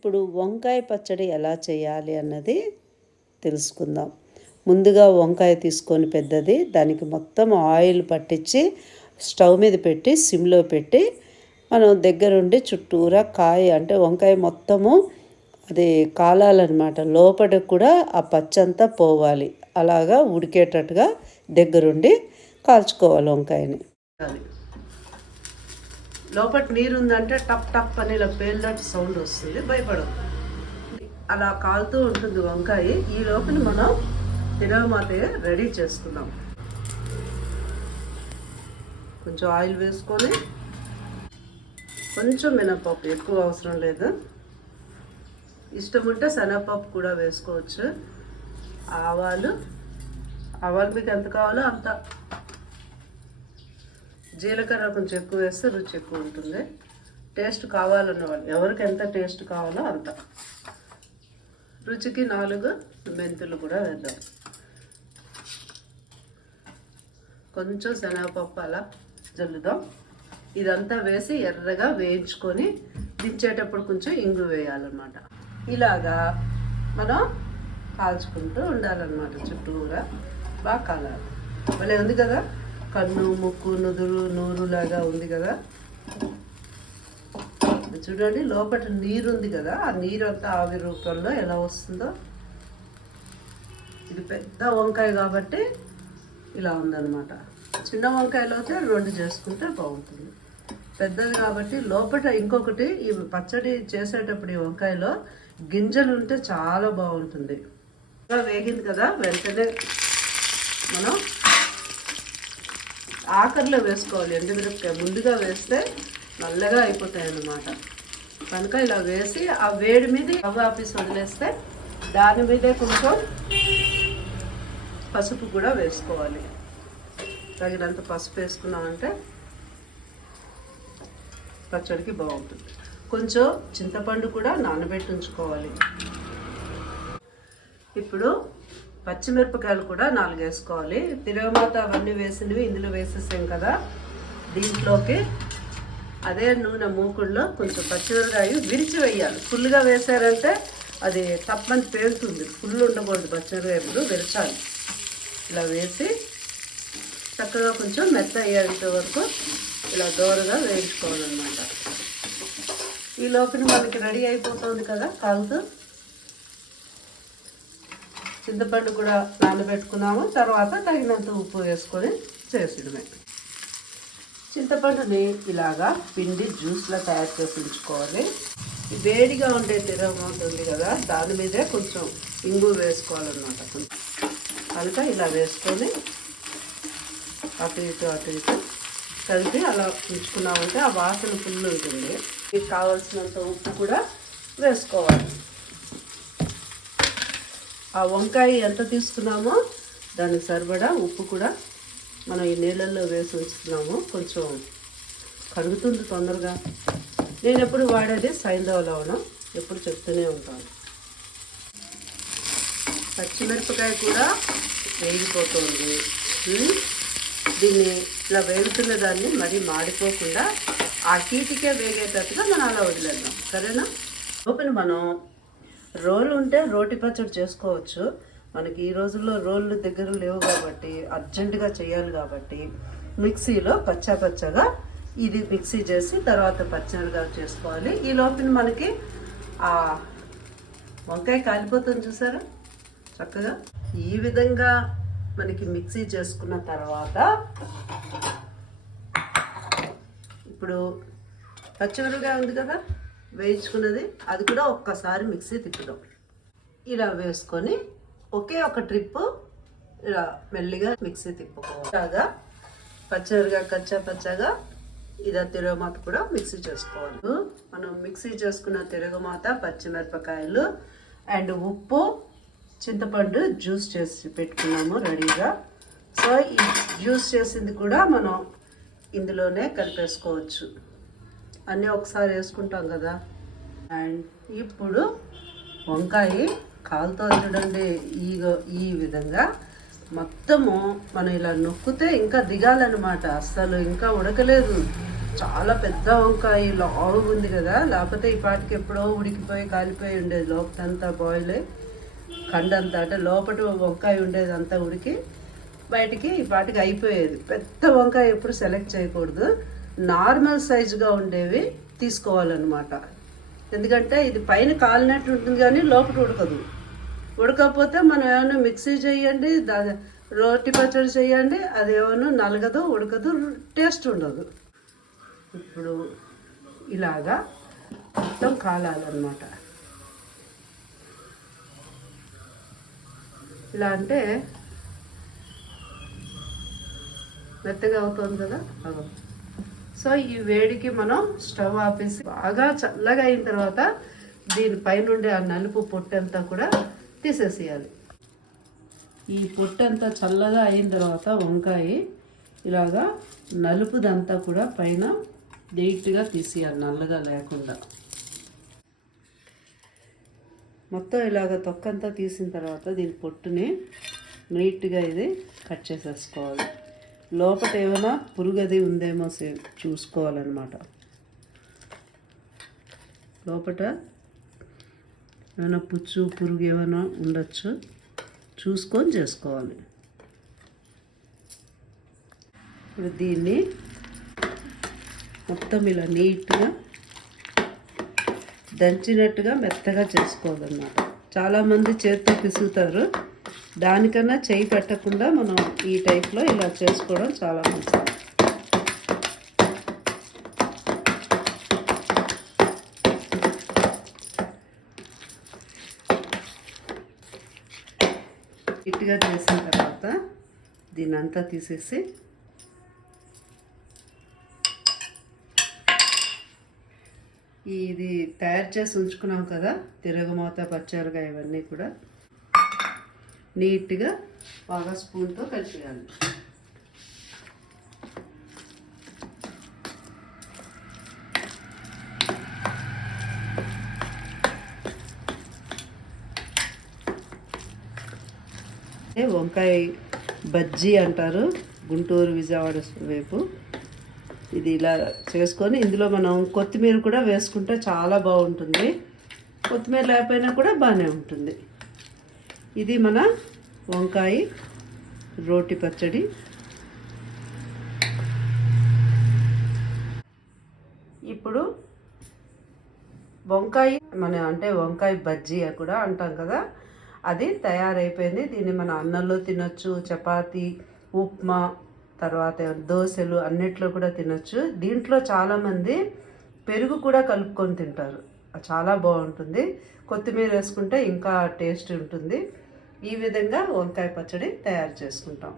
ఇప్పుడు వంకాయ పచ్చడి ఎలా చేయాలి అన్నది తెలుసుకుందాం. ముందుగా వంకాయ తీసుకొని పెద్దది, దానికి మొత్తం ఆయిల్ పట్టించి స్టవ్ మీద పెట్టి సిమ్లో పెట్టి మనం దగ్గరుండి చుట్టూరా కాయ అంటే వంకాయ మొత్తము అది కాలాలన్నమాట. లోపలికి కూడా ఆ పచ్చంతా పోవాలి. అలాగా ఉడికేటట్టుగా దగ్గరుండి కాల్చుకోవాలి వంకాయని. లోపల నీరు ఉందంటే టప్ టప్ అని ఇలా పేలినట్టు సౌండ్ వస్తుంది, భయపడదు. అలా కాలుతూ ఉంటుంది వంకాయ. ఈ లోపల మనం తిరగమాత రెడీ చేసుకుందాం. కొంచెం ఆయిల్ వేసుకొని కొంచెం మినపప్పు, ఎక్కువ అవసరం లేదు. ఇష్టం ఉంటే శనగపప్పు కూడా వేసుకోవచ్చు. ఆవాలు మీకు ఎంత కావాలో అంత. జీలకర్ర కొంచెం ఎక్కువ వేస్తే రుచి ఎక్కువ ఉంటుంది. టేస్ట్ కావాలన్న వాళ్ళు ఎవరికి ఎంత టేస్ట్ కావాలో అంత. రుచికి 4 మెంతులు కూడా వేద్దాం. కొంచెం శనగపప్పు అలా జల్లుదాం. ఇదంతా వేసి ఎర్రగా వేయించుకొని దించేటప్పుడు కొంచెం ఇంగు వేయాలన్నమాట. ఇలాగా మనం కాల్చుకుంటూ ఉండాలన్నమాట. చుట్టూరా బాగా కాలాలి. భలే ఉంది కదా, కన్ను ముక్కు నుదురు నూరులాగా ఉంది కదా. చూడండి, లోపల నీరు ఉంది కదా, ఆ నీరు అంతా ఆవిరి రూపంలో ఎలా వస్తుందో. ఇది పెద్ద వంకాయ కాబట్టి ఇలా ఉందన్నమాట. చిన్న వంకాయలో అయితే 2 చేసుకుంటే బాగుంటుంది. పెద్దది కాబట్టి లోపల ఇంకొకటి, ఈ పచ్చడి చేసేటప్పుడు ఈ వంకాయలో గింజలు ఉంటే చాలా బాగుంటుంది. వేగింది కదా, వెంటనే మనం ఆఖరిలో వేసుకోవాలి ఎండుమిరపకాయ. ముందుగా వేస్తే నల్లగా అయిపోతాయి అన్నమాట. కనుక ఇలా వేసి ఆ వేడి మీద రవ్వ ఆపేసి వదిలేస్తే దాని మీదే కొంచెం పసుపు కూడా వేసుకోవాలి. తగినంత పసుపు వేసుకున్నామంటే పచ్చడికి బాగుంటుంది. కొంచెం చింతపండు కూడా నానబెట్టి ఉంచుకోవాలి. ఇప్పుడు పచ్చిమిరపకాయలు కూడా 4 వేసుకోవాలి. తిరగమాత అవన్నీ వేసినవి ఇందులో వేసేసాం కదా. దీంట్లోకి అదే నూనె మూకుల్లో కొంచెం పచ్చిమిరపకాయ విరిచి వేయాలి. ఫుల్గా వేసారంటే అది తప్పని పేలుతుంది. ఫుల్ ఉండకూడదు పచ్చిమిరపకాయ, ఎప్పుడు విరచాలి. ఇలా వేసి చక్కగా కొంచెం మెత్త అయ్యేంత వరకు ఇలా దోరగా వేయించుకోవాలన్నమాట. ఈ లోపల మనకి రెడీ అయిపోతుంది కదా కాలుతూ. చింతపండు కూడా నానబెట్టుకున్నాము. తర్వాత తగినంత ఉప్పు వేసుకొని చేసేయడమే. చింతపండుని ఇలాగా పిండి జ్యూస్లా తయారు చేసి ఉంచుకోవాలి. వేడిగా ఉండే తిరగమవుతుంది కదా, దాని మీదే కొంచెం ఇంగు వేసుకోవాలన్నమాట. కొంచెం కనుక ఇలా వేసుకొని అటు ఇటు కలిపి అలా ఉంచుకున్నామంటే ఆ వాసన ఫుల్ ఉంటుంది. మీకు కావాల్సినంత ఉప్పు కూడా వేసుకోవాలి. ఆ వంకాయ ఎంత తీసుకున్నామో దానికి సరిపడా ఉప్పు కూడా మనం ఈ నీళ్ళల్లో వేసి ఉంచుతున్నాము. కొంచెం కరుగుతుంది తొందరగా. నేను ఎప్పుడు వాడేది సైంధవ లవణం, ఎప్పుడు చెప్తూనే ఉంటాను. పచ్చిమిరపకాయ కూడా వేగిపోతుంది. దీన్ని ఇలా వేగుతున్న దాన్ని మరీ మాడిపోకుండా ఆ హీట్కే వేగేటట్టుగా మనం అలా వదిలేద్దాం, సరేనా? ఓపెన్ మనం రోలు ఉంటే రోటి పచ్చడి చేసుకోవచ్చు. మనకి ఈ రోజుల్లో రోళ్ళు దగ్గర లేవు కాబట్టి అర్జెంటుగా చేయాలి కాబట్టి మిక్సీలో పచ్చగా ఇది మిక్సీ చేసి తర్వాత పచ్చడిగా చేసుకోవాలి. ఈ లోపల మనకి ఆ వంకాయ కాలిపోతుంది చూసారా చక్కగా. ఈ విధంగా మనకి మిక్సీ చేసుకున్న తర్వాత ఇప్పుడు పచ్చిమిరపకాయ ఉంది కదా వేయించుకున్నది, అది కూడా ఒక్కసారి మిక్సీ తిప్పుదాం. ఇలా వేసుకొని ఒకే ఒక ట్రిప్పు ఇలా మెల్లిగా మిక్సీ తిప్పుకోవాలి. పచ్చిమిరపకాయ పచ్చగా ఇదా తిరగమాత కూడా మిక్సీ చేసుకోవాలి. మనం మిక్సీ చేసుకున్న తిరగమాత, పచ్చిమిరపకాయలు అండ్ ఉప్పు, చింతపండు జ్యూస్ చేసి పెట్టుకున్నాము రెడీగా. సో ఈ జ్యూస్ చేసింది కూడా మనం ఇందులోనే కలిపేసుకోవచ్చు. అన్నీ ఒకసారి వేసుకుంటాం కదా. అండ్ ఇప్పుడు వంకాయ కాలుతో చూడండి, ఈ విధంగా మొత్తము మనం ఇలా నొక్కితే ఇంకా దిగాలన్నమాట. అస్సలు ఇంకా ఉడకలేదు, చాలా పెద్ద వంకాయ లావు ఉంది కదా, లేకపోతే ఈ పాటికి ఎప్పుడో ఉడికిపోయి కాలిపోయి ఉండేది. లోపలంతా బాయిల్ కండంతా అంటే లోపల వంకాయ ఉండేది అంతా ఉడికి బయటికి ఈ పాటికి అయిపోయేది. పెద్ద వంకాయ ఎప్పుడు సెలెక్ట్ చేయకూడదు, నార్మల్ సైజుగా ఉండేవి తీసుకోవాలన్నమాట. ఎందుకంటే ఇది పైన కాలినట్టు ఉంటుంది కానీ లోపల ఉడకదు. ఉడకపోతే మనం ఏమైనా మిక్సీ చేయండి, రోటి పచ్చడి చేయండి, అది ఏమైనా నలగదు, ఉడకదు, టేస్ట్ ఉండదు. ఇప్పుడు ఇలాగా మొత్తం కాలాలన్నమాట. ఇలా అంటే మెత్తగా అవుతుంది కదా. సో ఈ వేడికి మనం స్టవ్ ఆపేసి బాగా చల్లగా అయిన తర్వాత దీనిపైన ఉండే ఆ నలుపు పొట్టంతా కూడా తీసేసేయాలి. ఈ పొట్టంతా చల్లగా అయిన తర్వాత వంకాయ ఇలాగా నలుపుదంతా కూడా పైన నీట్గా తీసేయాలి, నల్లగా లేకుండా. మొత్తం ఇలాగ తొక్కంతా తీసిన తర్వాత దీని పొట్టుని నీట్గా ఇది కట్ చేసేసుకోవాలి. లోపల ఏమైనా పురుగది ఉందేమో చూసుకోవాలన్నమాట. లోపల ఏమైనా పుచ్చు పురుగు ఏమైనా ఉండొచ్చు, చూసుకొని చేసుకోవాలి. ఇప్పుడు దీన్ని మొత్తం ఇలా నీట్గా దంచినట్టుగా మెత్తగా చేసుకోవాలన్నమాట. చాలామంది చేతితో పిసుగుతారు, దానికన్నా చేయి పెట్టకుండా మనం ఈ టైప్లో ఇలా చేసుకోవడం చాలా మంచిది. ఇట్టుగా చేసిన తర్వాత దీన్ని అంతా తీసేసి ఇది తయారు చేసి ఉంచుకున్నాం కదా, తిరగమాత పచ్చరిగా ఇవన్నీ కూడా నీట్గా బాగా స్పూన్తో కలిపేయాలి. వంకాయ బజ్జీ అంటారు గుంటూరు విజయవాడ వైపు. ఇది ఇలా చేసుకొని ఇందులో మనం కొత్తిమీర కూడా వేసుకుంటే చాలా బాగుంటుంది. కొత్తిమీర లేకపోయినా కూడా బాగానే ఉంటుంది. ఇది మన వంకాయ రోటి పచ్చడి. ఇప్పుడు వంకాయ వంకాయ బజ్జీ కూడా అంటాం కదా, అది తయారైపోయింది. దీన్ని మన అన్నంలో తినొచ్చు, చపాతీ, ఉప్మా, తర్వాత దోశలు అన్నిట్లో కూడా తినొచ్చు. దీంట్లో చాలామంది పెరుగు కూడా కలుపుకొని తింటారు, చాలా బాగుంటుంది. కొత్తిమీర వేసుకుంటే ఇంకా టేస్ట్ ఉంటుంది. ఈ విధంగా వంకాయ పచ్చడి తయారు చేసుకుంటాం.